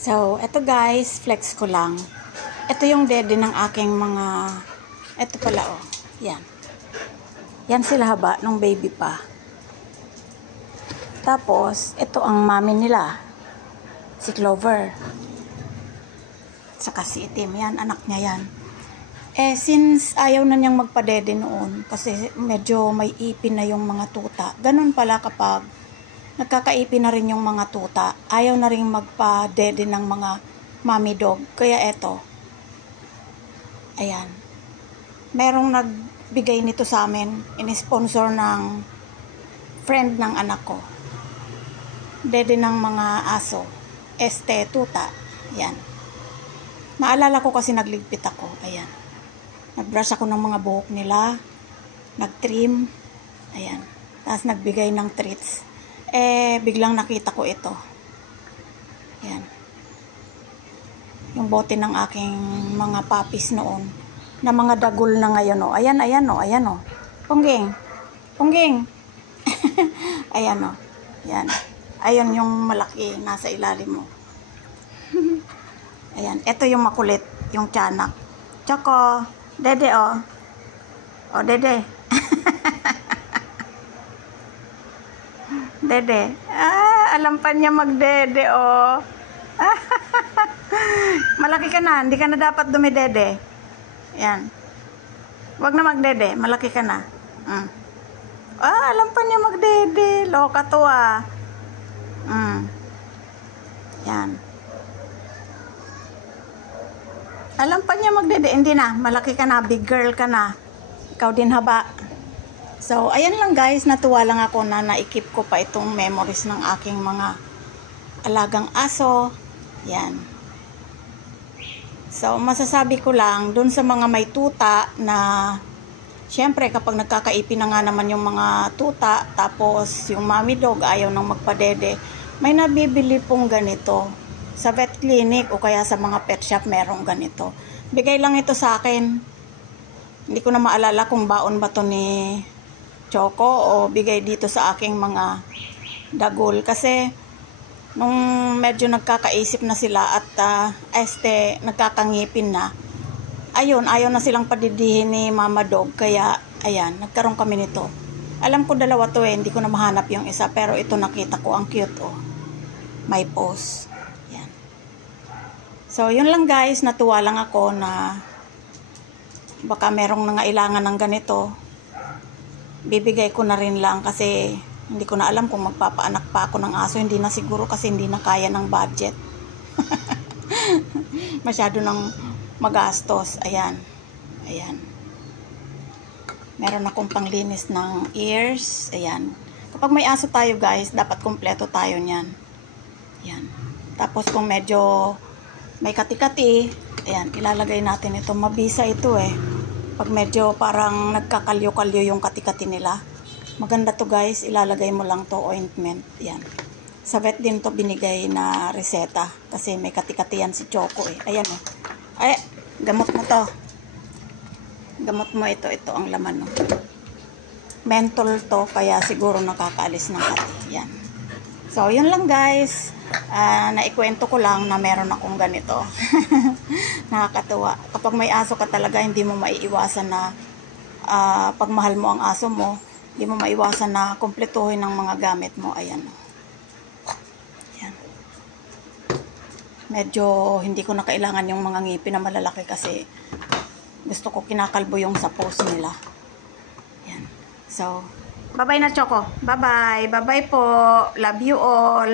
So, eto guys, flex ko lang. Ito yung dede ng aking mga, eto pala oh, yan. Yan sila haba nung baby pa. Tapos, ito ang mami nila, si Clover. Saka si Itim, yan, anak niya yan. Since ayaw na niyang magpadede noon, kasi medyo may ipin na yung mga tuta. Ganun pala kapag nagkakaipin na rin yung mga tuta, ayaw na rin magpadede ng mga mommy dog. Kaya eto, ayan, merong nagbigay nito sa amin, in-sponsor ng friend ng anak ko. Dede ng mga aso, tuta, yan. Naalala ko kasi nagligpit ako, ayan. Nagbrush ako ng mga buhok nila, nagtrim, ayan. Tapos nagbigay ng treats. Biglang nakita ko ito. Ayan. Yung bote ng aking mga puppies noon, na mga dagol na ngayon, oh. Ayan, ayan, oh, ayan, oh. Pungging, pungging. Ayan, oh. Ayan. Ayan yung malaki, nasa ilalim mo. Ayan, ito yung makulit, yung tiyanak. Choco, dede, oh. Oh, dede. Dede. Alam pa niya magdede, oh. Malaki ka na, hindi ka na dapat dumidede. Yan. Wag na magdede, malaki ka na. Alam pa niya magdede. Loka to, ah. Yan. Alam pa niya magdede, hindi na. Malaki ka na, big girl ka na. Ikaw din haba. So, ayan lang guys, natuwa lang ako na naikip ko pa itong memories ng aking mga alagang aso. Yan. So, masasabi ko lang, dun sa mga may tuta na, syempre kapag nagkakaipin na nga naman yung mga tuta, tapos yung mommy dog ayaw nang magpadede, may nabibili pong ganito. Sa vet clinic o kaya sa mga pet shop merong ganito. Bigay lang ito sa akin. Hindi ko na maalala kung baon ba to ni Choco o bigay dito sa aking mga dagol. Kasi nung medyo nagkakaisip na sila at nagkakangipin na, ayun, ayaw na silang padidihin ni Mama Dog. Kaya ayan, nagkaroon kami nito. Alam ko dalawa to hindi ko na mahanap yung isa, pero ito nakita ko, ang cute, oh. May pose. Yan. So yun lang guys, natuwa lang ako na baka merong nangailangan ng ganito. Bibigay ko na rin lang kasi hindi ko na alam kung magpapaanak pa ako ng aso. Hindi na siguro kasi hindi na kaya ng budget. Masyado nang magastos. Ayan. Ayan. Meron akong panglinis ng ears. Ayan. Kapag may aso tayo guys, dapat kompleto tayo niyan. Ayan. Tapos kung medyo may kati-kati, ayan, ilalagay natin ito. Mabisa ito eh. Pag medyo parang nagkakalyo-kalyo yung kati-kati nila. Maganda to guys, ilalagay mo lang to ointment. Yan. Sa vet din to binigay na reseta. Kasi may kati-kati yan si Choco eh. Ayan oh. Ay, gamot mo to. Gamot mo ito. Ito ang laman no. Menthol to, kaya siguro nakakaalis ng kati. Yan. So, yun lang guys. Naikwento ko lang na meron akong ganito. Nakakatuwa. Kapag may aso ka talaga, hindi mo maiiwasan na pagmahal mo ang aso mo, hindi mo maiwasan na kumpletuhin ng mga gamit mo. Ayan. Ayan. Medyo hindi ko na kailangan yung mga ngipin na malalaki kasi gusto ko kinakalbo yung sa pose nila. Ayan. So, bye-bye na Choco. Bye-bye. Bye-bye po. Love you all.